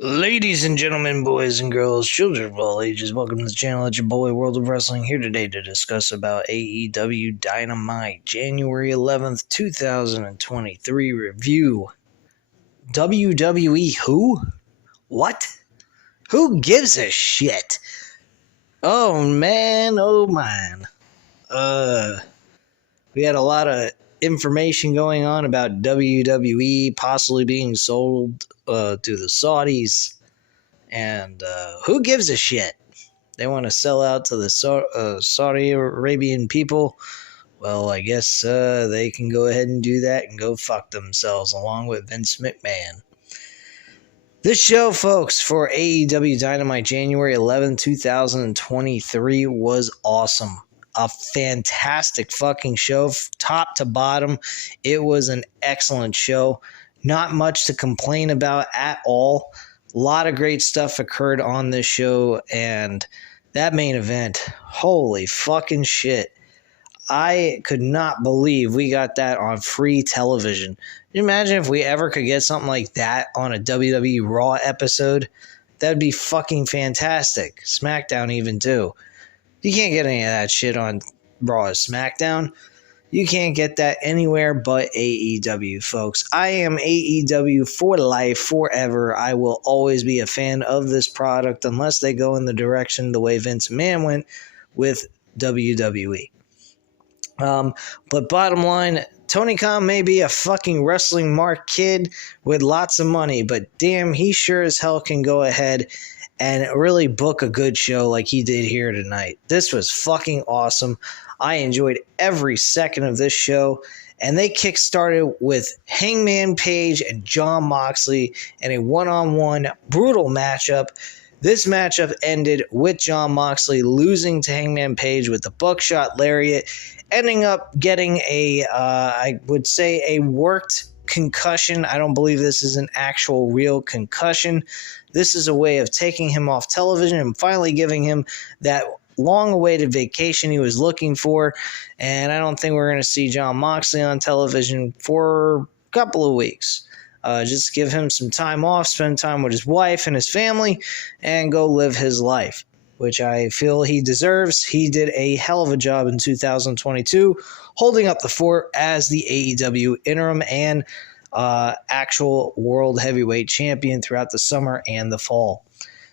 Ladies and gentlemen, boys and girls, children of all ages, welcome to the channel. It's your boy, World of Wrestling, here today to discuss about AEW Dynamite, January 11th, 2023 review. WWE who? What? Who gives a shit? Oh man, oh man. We had a lot of information going on about WWE possibly being sold to the Saudis, and who gives a shit? They want to sell out to the Saudi Arabian people. Well, I guess they can go ahead and do that and go fuck themselves along with Vince McMahon. This show, folks, for AEW Dynamite January 11, 2023 was awesome. A fantastic fucking show, top to bottom. It was an excellent show. Not much to complain about at all. A lot of great stuff occurred on this show, and that main event, holy fucking shit. I could not believe we got that on free television. Can you imagine if we ever could get something like that on a WWE Raw episode? That'd be fucking fantastic. SmackDown even too. You can't get any of that shit on Raw or SmackDown. You can't get that anywhere but AEW, folks. I am AEW for life, forever. I will always be a fan of this product unless they go in the direction the way Vince McMahon went with WWE. But bottom line, Tony Khan may be a fucking wrestling mark kid with lots of money, but damn, he sure as hell can go ahead and really book a good show like he did here tonight. This was fucking awesome. I enjoyed every second of this show, and they kickstarted with Hangman Page and Jon Moxley in a one-on-one brutal matchup. This matchup ended with Jon Moxley losing to Hangman Page with the buckshot lariat, ending up getting I would say a worked concussion. I don't believe this is an actual real concussion. This is a way of taking him off television and finally giving him that long-awaited vacation he was looking for, and I don't think we're going to see Jon Moxley on television for a couple of weeks. Just give him some time off, spend time with his wife and his family, and go live his life, which I feel he deserves. He did a hell of a job in 2022, holding up the fort as the AEW interim and actual World Heavyweight Champion throughout the summer and the fall.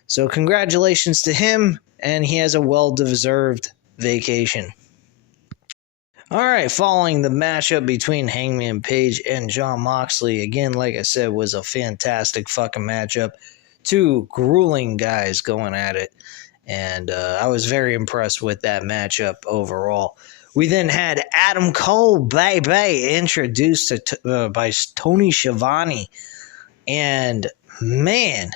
So congratulations to him, and he has a well-deserved vacation. All right, following the matchup between Hangman Page and Jon Moxley, again, like I said, was a fantastic fucking matchup. Two grueling guys going at it, and I was very impressed with that matchup overall. We then had Adam Cole, baby, introduced by Tony Schiavone, and man,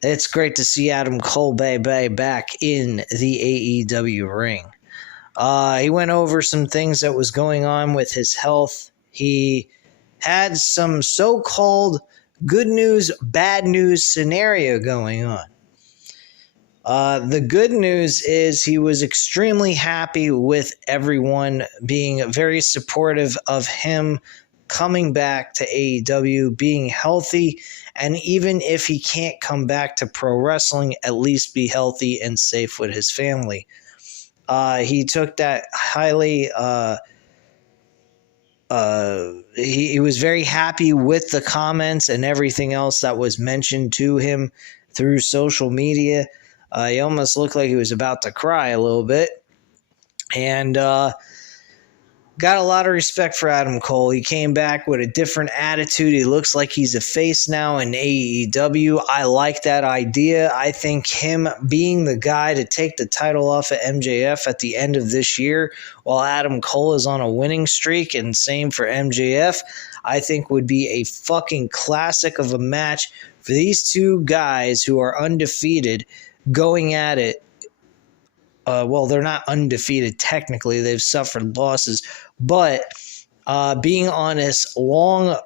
it's great to see Adam Cole, baby, back in the AEW ring. He went over some things that was going on with his health. He had some so-called good news, bad news scenario going on. The good news is he was extremely happy with everyone being very supportive of him coming back to AEW, being healthy, and even if he can't come back to pro wrestling, at least be healthy and safe with his family. He took that highly, he was very happy with the comments and everything else that was mentioned to him through social media. He almost looked like he was about to cry a little bit. And got a lot of respect for Adam Cole. He came back with a different attitude. He looks like he's a face now in AEW. I like that idea. I think him being the guy to take the title off of MJF at the end of this year while Adam Cole is on a winning streak, and same for MJF, I think would be a fucking classic of a match for these two guys who are undefeated going at it. Well, they're not undefeated technically. They've suffered losses. But being on this long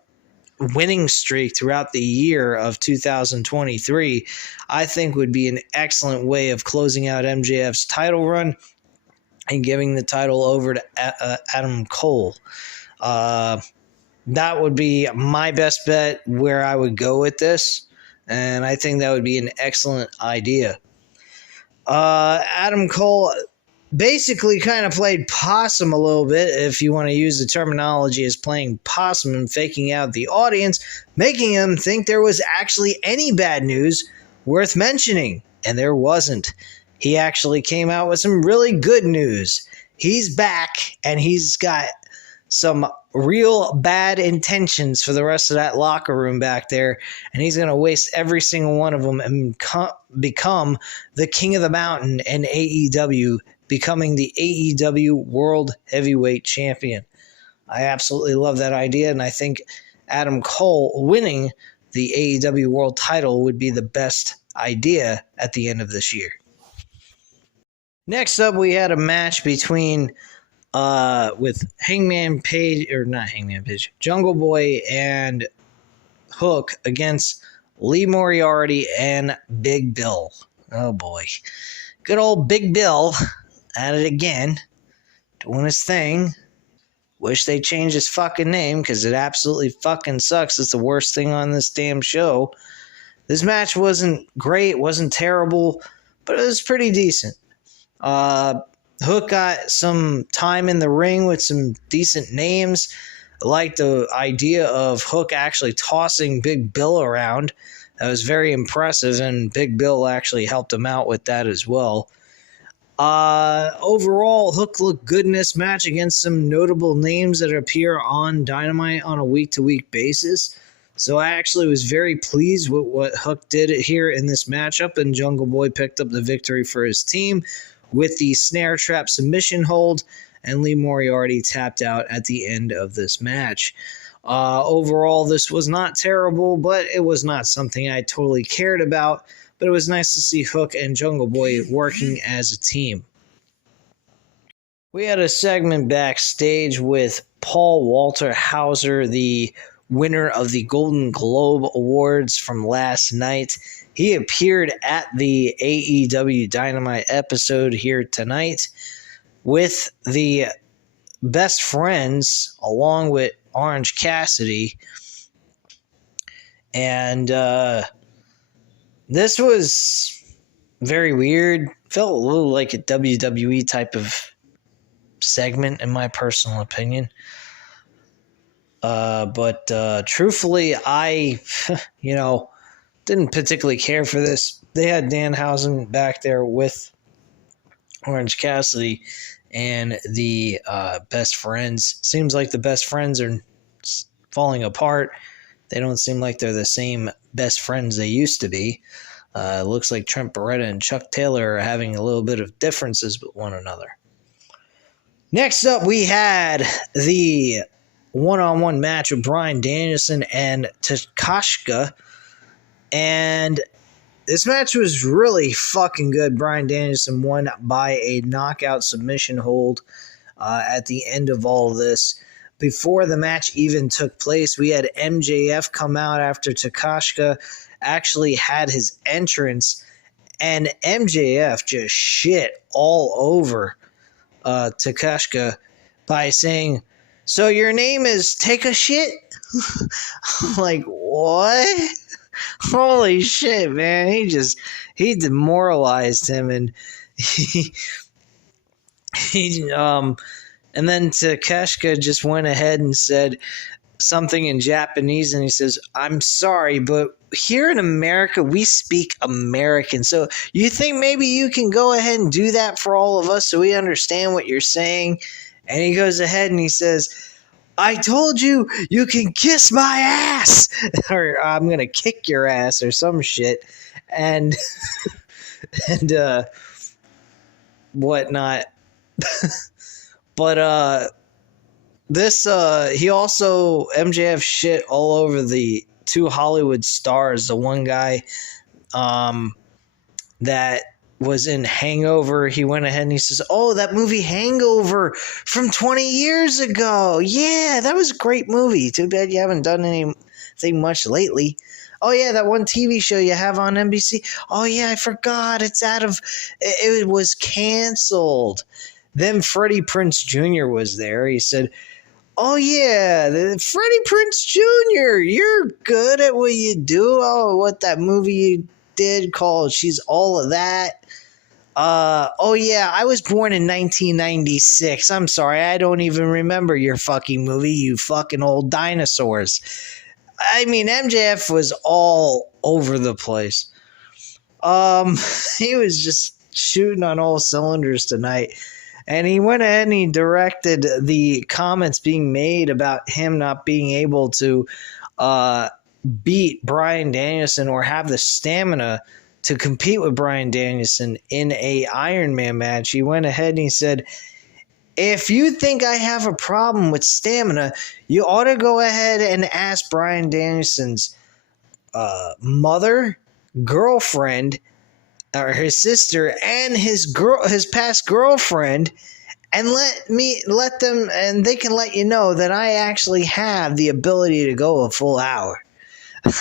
winning streak throughout the year of 2023, I think would be an excellent way of closing out MJF's title run and giving the title over to Adam Cole. That would be my best bet where I would go with this. and I think that would be an excellent idea. Adam Cole basically kind of played possum a little bit, if you want to use the terminology as playing possum and faking out the audience, making them think there was actually any bad news worth mentioning, and there wasn't. He actually came out with some really good news. He's back, and he's got some real bad intentions for the rest of that locker room back there, and he's going to waste every single one of them and become the king of the mountain in AEW, becoming the AEW World Heavyweight Champion. I absolutely love that idea, and I think Adam Cole winning the AEW World title would be the best idea at the end of this year. Next up, we had a match between with Hangman Page, or not Hangman Page, Jungle Boy and Hook against Lee Moriarty and Big Bill. Oh boy. Good old Big Bill at it again, doing his thing. Wish they changed his fucking name, because it absolutely fucking sucks. It's the worst thing on this damn show. This match wasn't great, wasn't terrible, but it was pretty decent. Hook got some time in the ring with some decent names. I like the idea of Hook actually tossing Big Bill around. That was very impressive, and Big Bill actually helped him out with that as well. Overall, Hook looked good in this match against some notable names that appear on Dynamite on a week-to-week basis. So I actually was very pleased with what Hook did here in this matchup, and Jungle Boy picked up the victory for his team with the snare trap submission hold, and Lee Moriarty tapped out at the end of this match. Overall, this was not terrible, but it was not something I totally cared about. But it was nice to see Hook and Jungle Boy working as a team. We had a segment backstage with Paul Walter Hauser, the winner of the Golden Globe Awards from last night. He appeared at the AEW Dynamite episode here tonight with the Best Friends, along with Orange Cassidy. And this was very weird. Felt a little like a WWE type of segment, in my personal opinion. But truthfully, I, didn't particularly care for this. They had Danhausen back there with Orange Cassidy and the Best Friends. Seems like the Best Friends are falling apart. They don't seem like they're the same best friends they used to be. Looks like Trent Beretta and Chuck Taylor are having a little bit of differences with one another. Next up, we had the one-on-one match with Bryan Danielson and Takashka. And this match was really fucking good. Bryan Danielson won by a knockout submission hold at the end of all of this. Before the match even took place, we had MJF come out after Takashka actually had his entrance, and MJF just shit all over Takashka by saying, "So your name is Take a Shit?" I'm like, what? Holy shit, man. He demoralized him, and and then Takeshita just went ahead and said something in Japanese, and he says, "I'm sorry, but here in America, we speak American. So you think maybe you can go ahead and do that for all of us so we understand what you're saying?" And he goes ahead and he says, "I told you you can kiss my ass," or "I'm going to kick your ass," or some shit. And whatnot. But this he also, MJF shit all over the two Hollywood stars. The one guy that was in Hangover, he went ahead and he says, "Oh, that movie Hangover from 20 years ago. Yeah, that was a great movie. Too bad you haven't done anything much lately. Oh, yeah, that one TV show you have on NBC. Oh, yeah, I forgot. It was canceled." Then Freddie Prinze Jr. was there. He said, Oh yeah, Freddie Prinze Jr. You're good at what you do. Oh, what that movie you did called "She's All of That." Oh yeah, I was born in 1996. I'm sorry, I don't even remember your fucking movie. You fucking old dinosaurs. I mean, MJF was all over the place. He was just shooting on all cylinders tonight. And he went ahead and he directed the comments being made about him not being able to beat Bryan Danielson or have the stamina to compete with Bryan Danielson in a Iron Man match. He went ahead and he said, if you think I have a problem with stamina, you ought to go ahead and ask Bryan Danielson's mother, girlfriend, or his sister, and his past girlfriend, and let them, and they can let you know that I actually have the ability to go a full hour.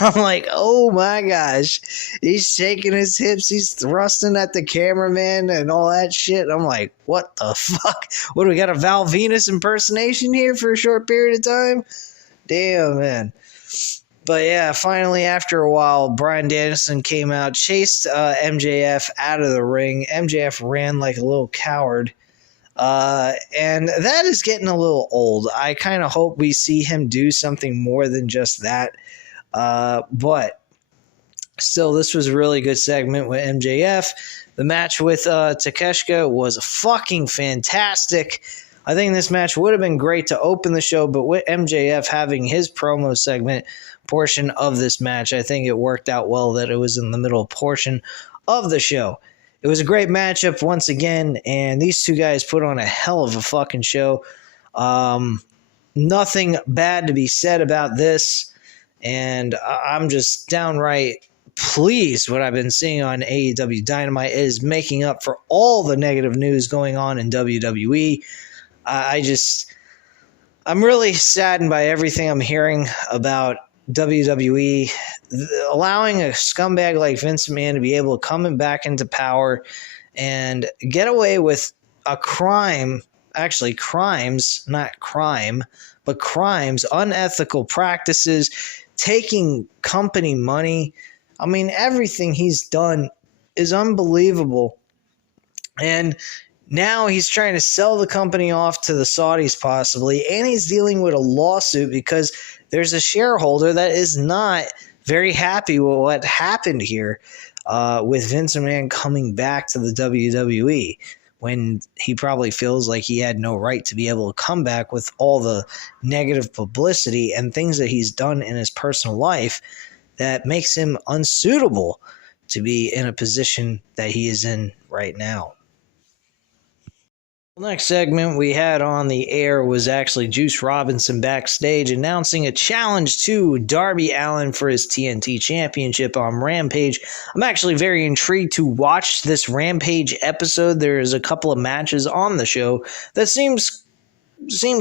I'm like, oh my gosh. He's shaking his hips, he's thrusting at the cameraman and all that shit. I'm like, what the fuck? What, do we got a Val Venus impersonation here for a short period of time? Damn, man. But yeah, finally, after a while, Bryan Danielson came out, chased MJF out of the ring. MJF ran like a little coward. And that is getting a little old. I kind of hope we see him do something more than just that. But still, this was a really good segment with MJF. The match with Takeshita was fucking fantastic. I think this match would have been great to open the show, but with MJF having his promo segment portion of this match, I think it worked out well that it was in the middle portion of the show. It was a great matchup once again, and these two guys put on a hell of a fucking show. Nothing bad to be said about this, and I'm just downright pleased what I've been seeing on AEW Dynamite. It is making up for all the negative news going on in WWE. I'm really saddened by everything I'm hearing about WWE allowing a scumbag like Vince McMahon to be able to come back into power and get away with a crime, actually crimes, not crime, but crimes, unethical practices, taking company money. I mean, everything he's done is unbelievable. And now he's trying to sell the company off to the Saudis possibly, and he's dealing with a lawsuit because there's a shareholder that is not very happy with what happened here with Vince McMahon coming back to the WWE when he probably feels like he had no right to be able to come back with all the negative publicity and things that he's done in his personal life that makes him unsuitable to be in a position that he is in right now. The next segment we had on the air was actually Juice Robinson backstage announcing a challenge to Darby Allin for his TNT Championship on Rampage. I'm actually very intrigued to watch this Rampage episode. There's a couple of matches on the show that seem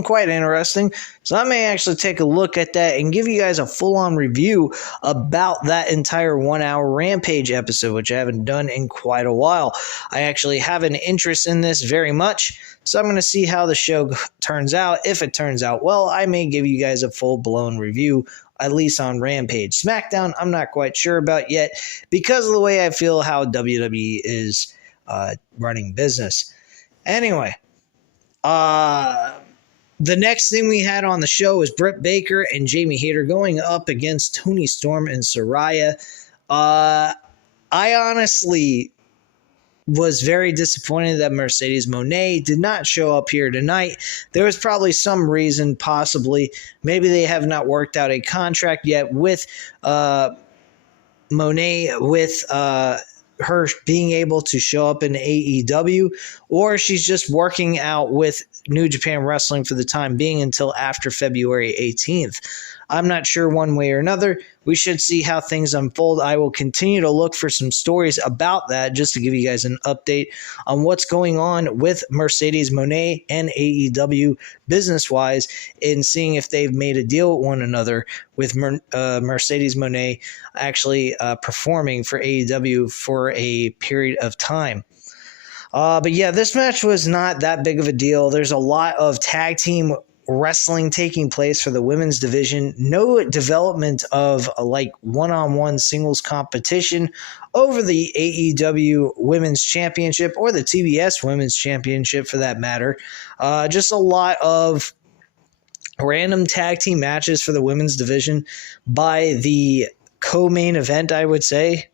quite interesting, so I may actually take a look at that and give you guys a full-on review about that entire 1 hour Rampage episode, which I haven't done in quite a while. I actually have an interest in this very much, so I'm going to see how the show turns out. If it turns out well, I may give you guys a full-blown review, at least on Rampage. SmackDown, I'm not quite sure about yet because of the way I feel how WWE is running business. Anyway, the next thing we had on the show was Britt Baker and Jamie Hayter going up against Toni Storm and Saraya. I honestly was very disappointed that Mercedes Moné did not show up here tonight. There was probably some reason, possibly. Maybe they have not worked out a contract yet with Moné, with her being able to show up in AEW, or she's just working out with New Japan Wrestling for the time being until after February 18th. I'm not sure one way or another. We should see how things unfold. I will continue to look for some stories about that just to give you guys an update on what's going on with Mercedes Moné and AEW business-wise, in seeing if they've made a deal with one another, with Mercedes Moné actually performing for AEW for a period of time. But yeah, this match was not that big of a deal. There's a lot of tag team wrestling taking place for the women's division. No development of like one-on-one singles competition over the AEW Women's Championship or the TBS Women's Championship for that matter. Just a lot of random tag team matches for the women's division by the co-main event, I would say.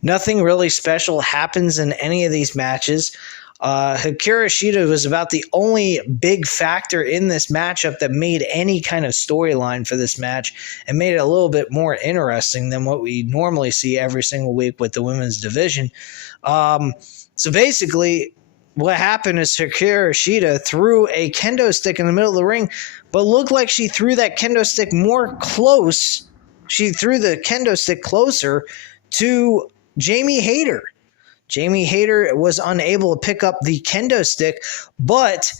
Nothing really special happens in any of these matches. Hikaru Shida was about the only big factor in this matchup that made any kind of storyline for this match and made it a little bit more interesting than what we normally see every single week with the women's division. So basically, what happened is Hikaru Shida threw a kendo stick in the middle of the ring, but looked like she threw that kendo stick more close. She threw the kendo stick closer to Jamie Hayter. Jamie Hayter was unable to pick up the kendo stick, but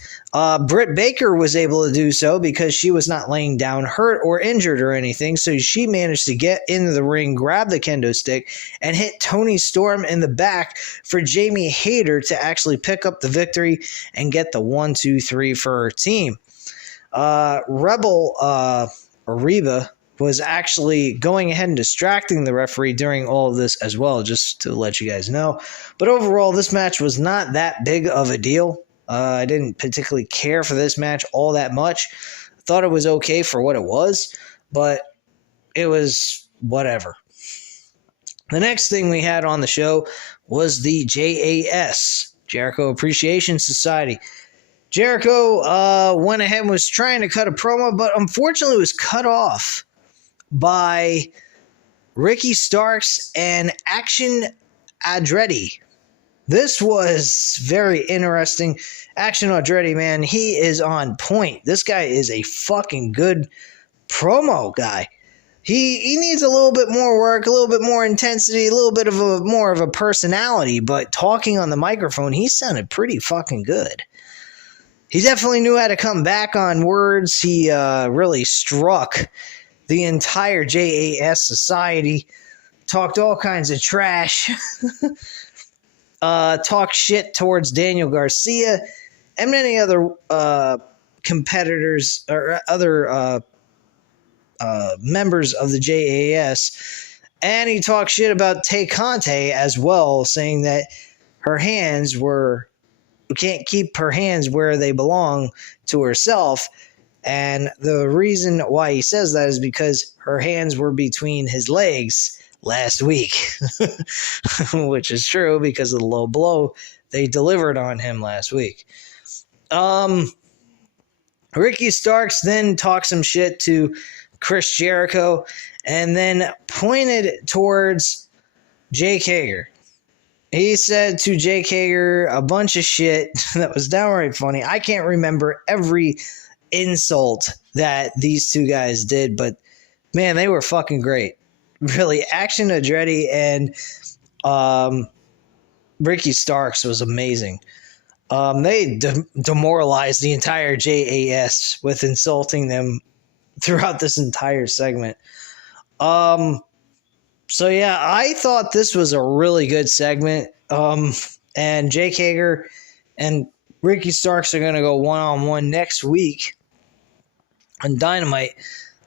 Britt Baker was able to do so because she was not laying down hurt or injured or anything. So she managed to get into the ring, grab the kendo stick, and hit Toni Storm in the back for Jamie Hayter to actually pick up the victory and get the 1-2-3 for her team. Rebel Reba was actually going ahead and distracting the referee during all of this as well, just to let you guys know. But overall, this match was not that big of a deal. I didn't particularly care for this match all that much. Thought it was okay for what it was, but it was whatever. The next thing we had on the show was the JAS, Jericho Appreciation Society. Jericho went ahead and was trying to cut a promo, but unfortunately was cut off by Ricky Starks and Action Andretti. This was very interesting. Action Andretti, man, he is on point. This guy is a fucking good promo guy. He needs a little bit more work, a little bit more intensity, a little bit of more of a personality, but talking on the microphone, he sounded pretty fucking good. He definitely knew how to come back on words. He really struck the entire JAS society, talked all kinds of trash, talked shit towards Daniel Garcia and many other competitors or other members of the JAS. And he talked shit about Tay Conte as well, saying that we can't keep her hands where they belong to herself. And the reason why he says that is because her hands were between his legs last week, which is true because of the low blow they delivered on him last week. Ricky Starks then talked some shit to Chris Jericho and then pointed towards Jake Hager. He said to Jake Hager a bunch of shit that was downright funny. I can't remember every insult that these two guys did, but man, they were fucking great. Really, Action Andretti and Ricky Starks was amazing. They demoralized the entire JAS with insulting them throughout this entire segment. So yeah, I thought this was a really good segment. And Jake Hager and Ricky Starks are going to go one-on-one next week on Dynamite.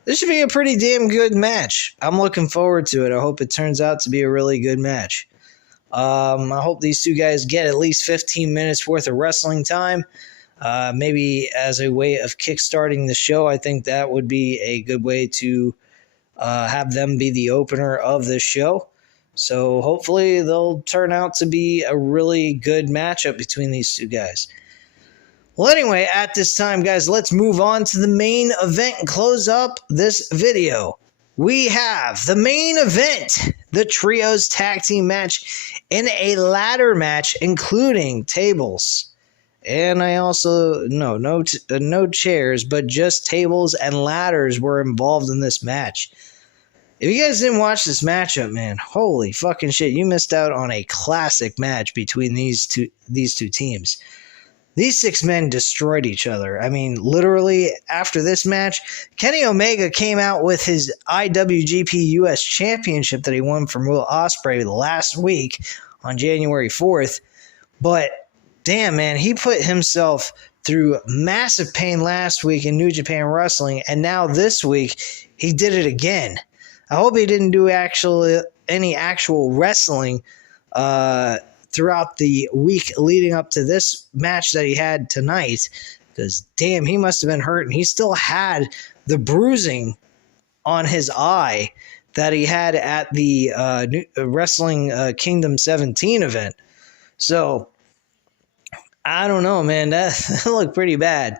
This should be a pretty damn good match. I'm looking forward to it. I hope it turns out to be a really good match. I hope these two guys get at least 15 minutes worth of wrestling time. Maybe as a way of kickstarting the show, I think that would be a good way to have them be the opener of this show. So hopefully they'll turn out to be a really good matchup between these two guys. Well, anyway, at this time, guys, let's move on to the main event and close up this video. We have the main event, the Trios Tag Team match in a ladder match, including tables. And I also, no chairs, but just tables and ladders were involved in this match. If you guys didn't watch this matchup, man, holy fucking shit, you missed out on a classic match between these two teams. These six men destroyed each other. I mean, literally, after this match, Kenny Omega came out with his IWGP US Championship that he won from Will Ospreay last week on January 4th. But, damn, man, he put himself through massive pain last week in New Japan Wrestling, and now this week he did it again. I hope he didn't do any actual wrestling throughout the week leading up to this match that he had tonight, because damn, he must have been hurt, and he still had the bruising on his eye that he had at the Wrestling Kingdom 17 event. So I don't know, man. That looked pretty bad.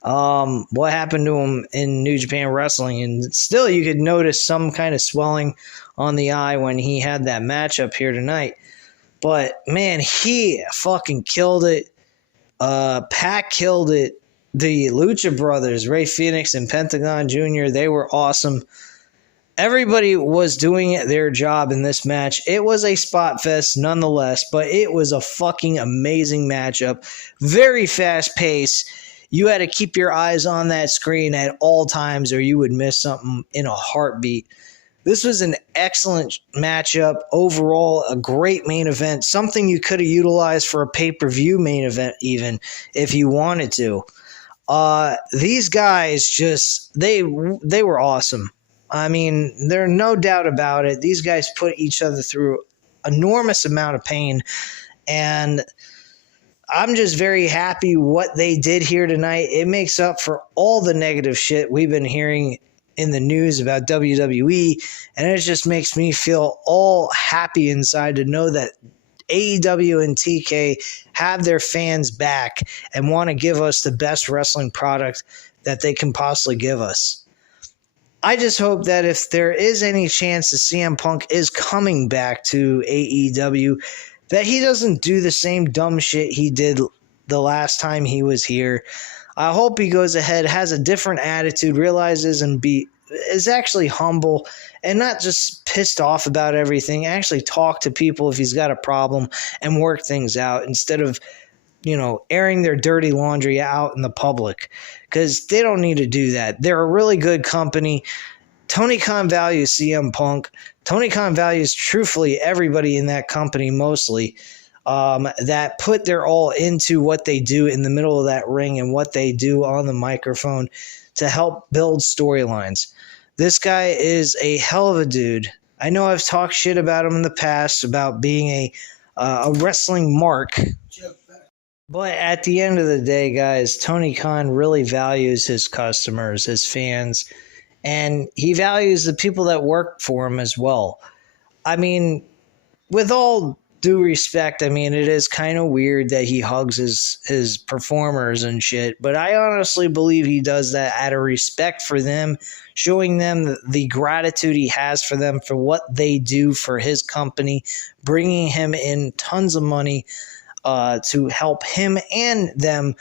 What happened to him in New Japan Wrestling? And still, you could notice some kind of swelling on the eye when he had that matchup here tonight. But man, he fucking killed it. Pat killed it. The Lucha Brothers, Ray Phoenix and Pentagon Jr., they were awesome. Everybody was doing their job in this match. It was a spot fest nonetheless, but it was a fucking amazing matchup. Very fast pace. You had to keep your eyes on that screen at all times or you would miss something in a heartbeat. This was an excellent matchup. Overall, a great main event. Something you could have utilized for a pay-per-view main event even if you wanted to. These guys just, they were awesome. I mean, there's no doubt about it. These guys put each other through enormous amount of pain, and I'm just very happy what they did here tonight. It makes up for all the negative shit we've been hearing in the news about WWE, and it just makes me feel all happy inside to know that AEW and TK have their fans back and want to give us the best wrestling product that they can possibly give us. I just hope that if there is any chance that CM Punk is coming back to AEW, that he doesn't do the same dumb shit he did the last time he was here. I hope he goes ahead, has a different attitude, realizes and is actually humble and not just pissed off about everything. Actually talk to people if he's got a problem and work things out instead of, airing their dirty laundry out in the public, because they don't need to do that. They're a really good company. Tony Khan values CM Punk. Tony Khan values truthfully everybody in that company mostly, that put their all into what they do in the middle of that ring and what they do on the microphone to help build storylines. This guy is a hell of a dude. I know I've talked shit about him in the past about being a wrestling mark. But at the end of the day, guys, Tony Khan really values his customers, his fans, and he values the people that work for him as well. I mean, with all due respect, I mean, it is kind of weird that he hugs his performers and shit, but I honestly believe he does that out of respect for them, showing them the gratitude he has for them for what they do for his company, bringing him in tons of money to help him and them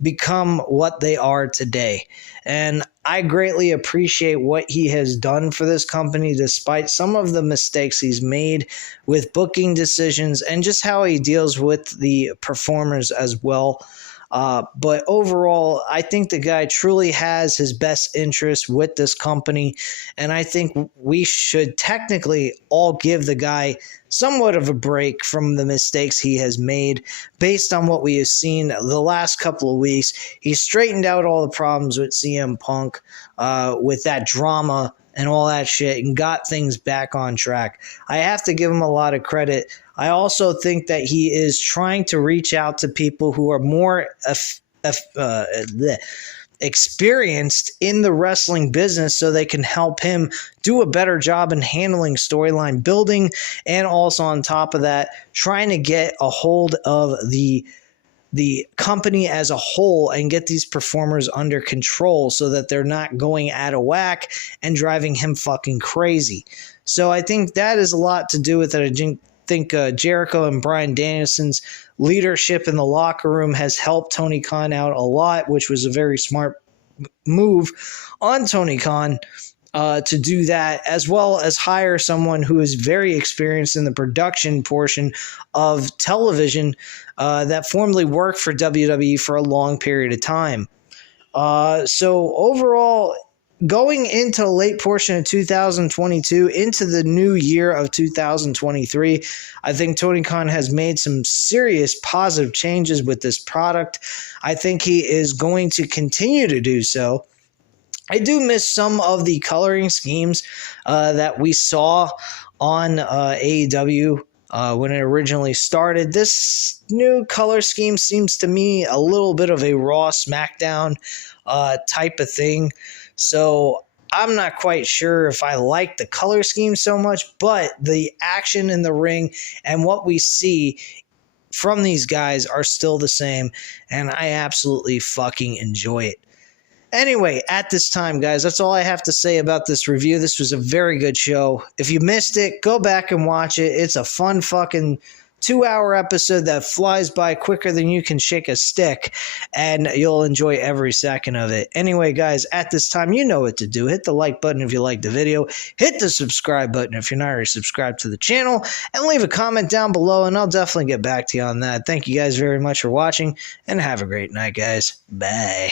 become what they are today. And I greatly appreciate what he has done for this company despite some of the mistakes he's made with booking decisions and just how he deals with the performers as well. But overall, I think the guy truly has his best interest with this company, and I think we should technically all give the guy somewhat of a break from the mistakes he has made based on what we have seen the last couple of weeks. He straightened out all the problems with CM Punk, with that drama and all that shit, and got things back on track. I have to give him a lot of credit. I also think that he is trying to reach out to people who are more experienced in the wrestling business so they can help him do a better job in handling storyline building, and also on top of that, trying to get a hold of the company as a whole and get these performers under control so that they're not going out of whack and driving him fucking crazy. So I think that is a lot to do with it. I think Jericho and Bryan Danielson's leadership in the locker room has helped Tony Khan out a lot, which was a very smart move on Tony Khan to do that, as well as hire someone who is very experienced in the production portion of television that formerly worked for WWE for a long period of time. So overall, going into the late portion of 2022 into the new year of 2023, I think Tony Khan has made some serious positive changes with this product. I think he is going to continue to do so. I do miss some of the coloring schemes that we saw on AEW when it originally started. This new color scheme seems to me a little bit of a Raw SmackDown type of thing. So I'm not quite sure if I like the color scheme so much, but the action in the ring and what we see from these guys are still the same, and I absolutely fucking enjoy it. Anyway, at this time, guys, that's all I have to say about this review. This was a very good show. If you missed it, go back and watch it. It's a fun fucking 2-hour episode that flies by quicker than you can shake a stick, and you'll enjoy every second of it. Anyway, guys, at this time, you know what to do. Hit the like button if you like the video. Hit the subscribe button if you're not already subscribed to the channel, and leave a comment down below, and I'll definitely get back to you on that. Thank you guys very much for watching, and have a great night, guys. Bye.